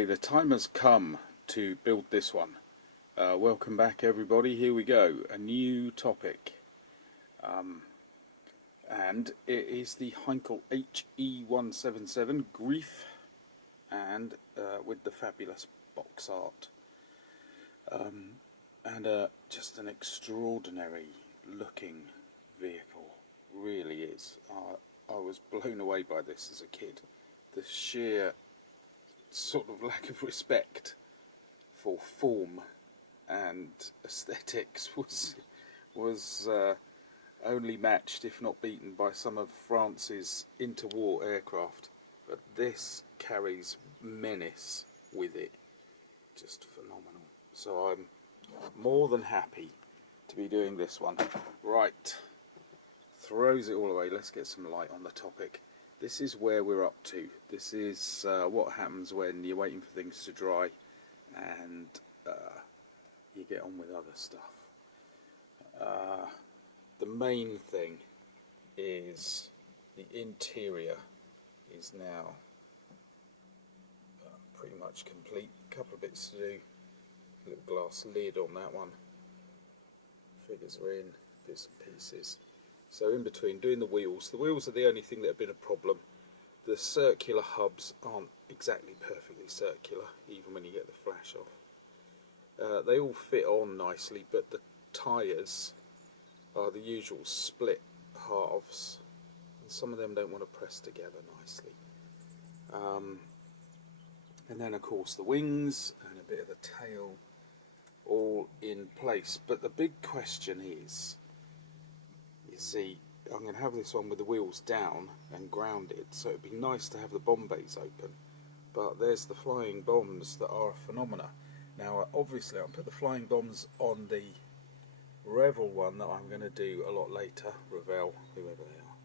Okay, the time has come to build this one. Welcome back everybody, here we go, a new topic. And it is the Heinkel HE177 Greif, and with the fabulous box art. Just an extraordinary looking vehicle, really is. I was blown away by this as a kid. The sheer sort of lack of respect for form and aesthetics was only matched, if not beaten, by some of France's interwar aircraft. But this carries menace with it, just phenomenal. So I'm more than happy to be doing this one. Right, throws it all away. Let's get some light on the topic. This is where we're up to. This is what happens when you're waiting for things to dry and you get on with other stuff. The main thing is the interior is now pretty much complete. A couple of bits to do. Little glass lid on that one. Figures are in, bits and pieces. So in between doing the wheels are the only thing that have been a problem. The circular hubs aren't exactly perfectly circular, even when you get the flash off. They all fit on nicely, but the tyres are the usual split halves, and some of them don't want to press together nicely. And then of course the wings and a bit of the tail all in place. But the big question is, you see, I'm going to have this one with the wheels down and grounded, so it'd be nice to have the bomb bays open. But there's the flying bombs that are a phenomena. Now obviously I'll put the flying bombs on the Revel one that I'm going to do a lot later, Revel, whoever they are.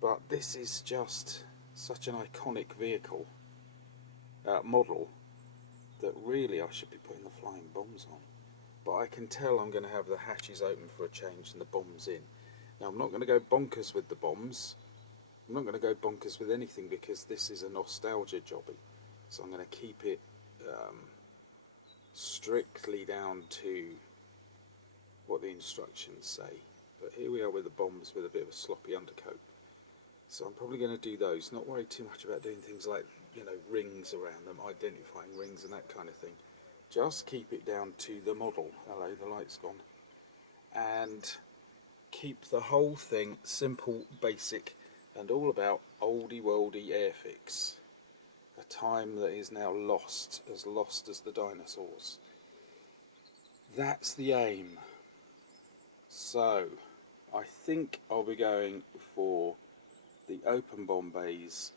But this is just such an iconic vehicle, model, that really I should be putting the flying bombs on. But I can tell I'm going to have the hatches open for a change and the bombs in. Now I'm not going to go bonkers with the bombs. I'm not going to go bonkers with anything, because this is a nostalgia jobby. So I'm going to keep it strictly down to what the instructions say. But here we are with the bombs with a bit of a sloppy undercoat. So I'm probably going to do those, not worry too much about doing things like, you know, rings around them, identifying rings and that kind of thing. Just keep it down to the model. Hello, the light's gone. And keep the whole thing simple, basic, and all about oldie worldy Airfix. A time that is now lost as the dinosaurs. That's the aim. So I think I'll be going for the open bomb bays,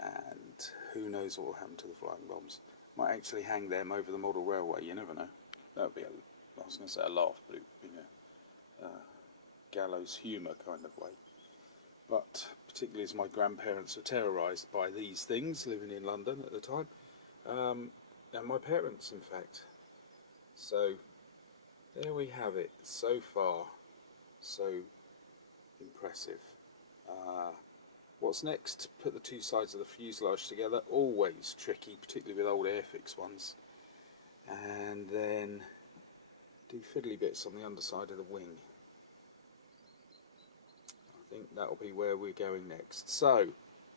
and who knows what will happen to the flying bombs. Might actually hang them over the model railway, you never know. That would be, I was going to say a laugh, but it would be a gallows humour kind of way. But particularly as my grandparents were terrorised by these things, living in London at the time, and my parents in fact. So there we have it. So far, so impressive. What's next? Put the two sides of the fuselage together. Always tricky, particularly with old Airfix ones. And then do fiddly bits on the underside of the wing. I think that'll be where we're going next. So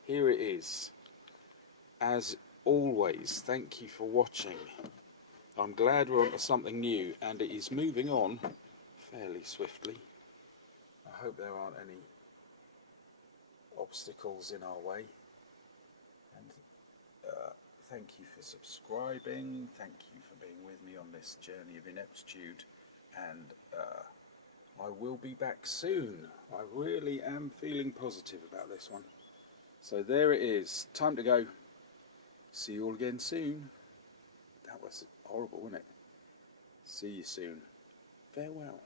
here it is. As always, thank you for watching. I'm glad we're onto something new, and it is moving on fairly swiftly. I hope there aren't any obstacles in our way. And thank you for subscribing. Thank you for being with me on this journey of ineptitude. And I will be back soon. I really am feeling positive about this one. So there it is. Time to go. See you all again soon. That was horrible, wasn't it? See you soon. Farewell.